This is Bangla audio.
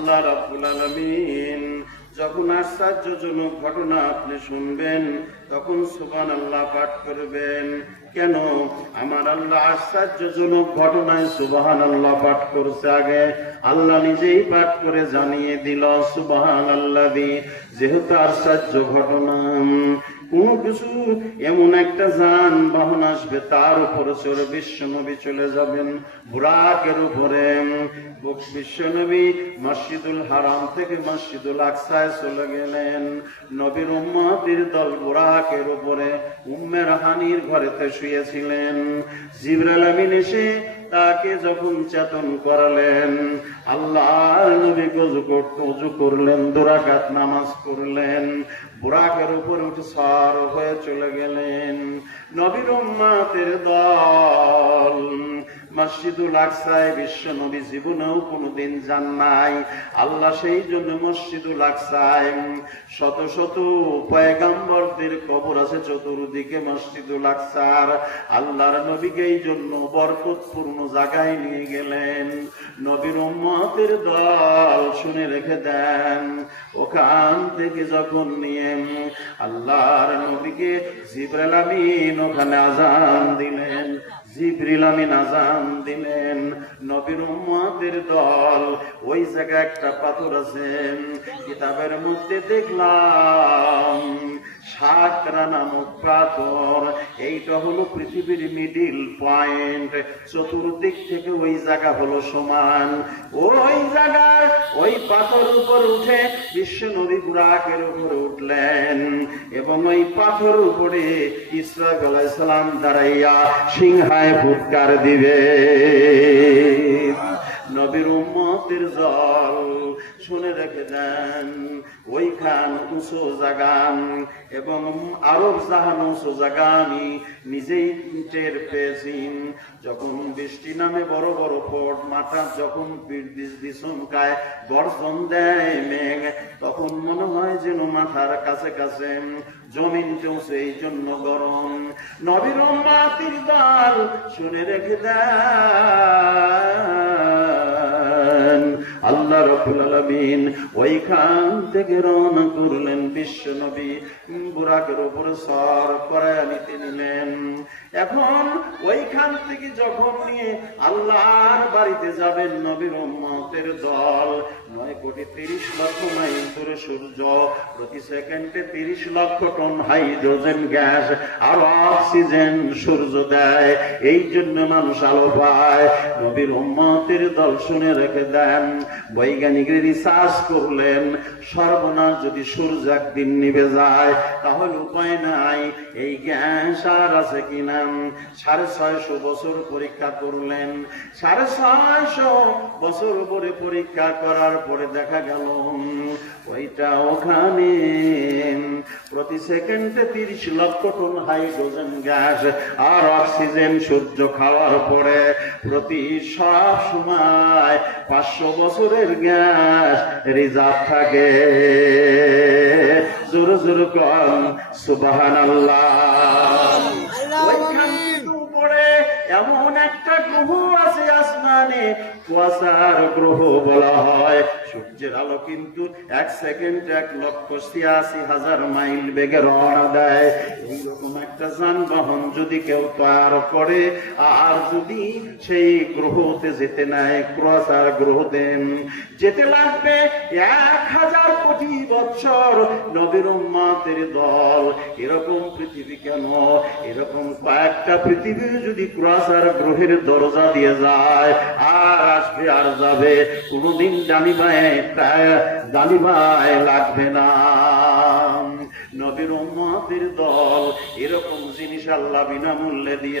আল্লাহ রাব্বুল আলামিন যখন আশ্চর্যজনক ঘটনা আপনি শুনবেন তখন সুবহানাল্লাহ পাঠ করবেন। কেন? আমার আল্লাহ আশ্চর্যজনক ঘটনায় সুবহানাল্লাহ পাঠ করছে। আগে আল্লাহ নিজেই পাঠ করে জানিয়ে দিল সুবহানাল্লাযী, যেহেতু আশ্চর্য ঘটনা, কোন কিছু এমন একটা যানবাহন আসবে তার উপরে চড়ে বিশ্বনবী চলে যাবেন বুরাকের উপরে। বিশ্বনবী মসজিদুল হারাম থেকে মসজিদুল আকসায় চলে গেলেন। নবীর উম্মতের দল বুরাকের উপরে উম্মে রাহানির ঘরেতে শুয়েছিলেন। জিবরাইল আমিন এসে তাকে যখন চেতন করালেন, আল্লাহর নবী ওযু করলেন, 2 রাকাত নামাজ পড়লেন, বুরাকের উপরে উঠে সওয়ার হয়ে চলে গেলেন। নবীর উম্মতের দল মসজিদুল আকসায় বিশ্ব নবী জীবনেও কোনদিন যান নাই। আল্লাহ সেই জন্য মসজিদুল আকসায় শত শত পয়গম্বরদের কবর আছে চতুর্দিকে মসজিদুল আকসার। আল্লাহর নবীকে এই জন্য বরকতপূর্ণ জায়গায় নিয়ে গেলেন। নবীর উম্মতের দল শুনে রেখে দেন, ওখান থেকে যখন নিয়ে আল্লাহর নবীকে জিবরাইল আমিন ওখানে আযান দিলেন, জিবরিল আমিন আযান দিলেন। নবীর উম্মতের দল ওই জায়গায় একটা পাথর আছে, কিতাবের মধ্যে দেখলাম সাকরা নামক পাথর। এইটা হলো পৃথিবীর মিডিল পয়েন্ট, চতুর্দিক থেকে ওই জায়গা হলো সমান। ওই জায়গার ওই পাথর উপর উঠে বিশ্ব নবী বুরাকের উপরে উঠলেন এবং ওই পাথর উপরে ইসরাঈল আলাইহিস সালাম দাঁড়াইয়া সিংহায় ফুৎকার দিবে। নবীর উম্মতের দল শুনে রেখে দেন, ওইখান উঁচু জায়গা এবং আরব জাহান উঁচু জায়গা আমি নিজেই টের পেয়েছি। যখন বৃষ্টি নামে বড় বড় ফোট, মাথা যখন বিছুমকায় বর্ষণ দেয় মেঘ, তখন মনে হয় যেন মাথার কাছে কাছে জমিন চলছে, এই জন্য গরম। নবীর উম্মতের দল শুনে রেখে দেন, আল্লাহ রাব্বুল আলামিন ওইখান থেকে রওনা করলেন। বিশ্ব নবী বুরাকের উপরে সর করায় নিতে নিলেন। এখন ওইখান থেকে যখন নিয়ে আল্লাহর বাড়িতে যাবেন, নবীর উম্মতের দল 9,30,00,000 মাইল দূরে সূর্য, প্রতি সেকেন্ডে 30 লক্ষ টন হাইড্রোজেন গ্যাস আর অক্সিজেন সূর্য দেয়, এই জন্য মানুষ আলো পায়। নবীর উম্মতের দল শুনে রেখে দেন, বৈজ্ঞানিকরা রিসার্চ করলেন, সর্বনাশ যদি সূর্য একদিন নিভে যায় তাহলে উপায় নাই, এই গ্যাস আর আছে কিনা। 650 বছর পরীক্ষা করলেন। 650 বছর পরে পরীক্ষা করার পরে দেখা গেল ওইটা ওখানে প্রতি সেকেন্ডে 30 লক্ষ টন হাইড্রোজেন গ্যাস আর অক্সিজেন সূর্য খাওয়ার পরে প্রতি সব সময় 500 বছরের গ্যাস রিজার্ভ থাকে। জোরে জোরে কর সুবহানাল্লাহ। ওইখান থেকে উপরে এমন একটা গ্রহ আছে আসমানে, কুয়াশার গ্রহ বলা হয়। সূর্যের আলো কিন্তু 1 সেকেন্ড 1,86,000 মাইল বেগে রওনা দেয়। এইরকম একটা যানবাহন যদি কেউ তৈরি করে আর যদি সেই গ্রহতে যেতে নেয়, কুয়াশার গ্রহতে যেতে লাগবে 1000 কোটি বছর। নবীর উম্মতের দল এরকম পৃথিবী কেন, এরকম কয়েকটা পৃথিবী যদি কুয়াশার গ্রহের দরজা দিয়ে যায় আর আসবে আর যাবে, কোনদিন জানিবায় লাগবে না। নবীর উম্মতের দল এরকম জিনিস আল্লাহ বিনামূল্যে দিয়ে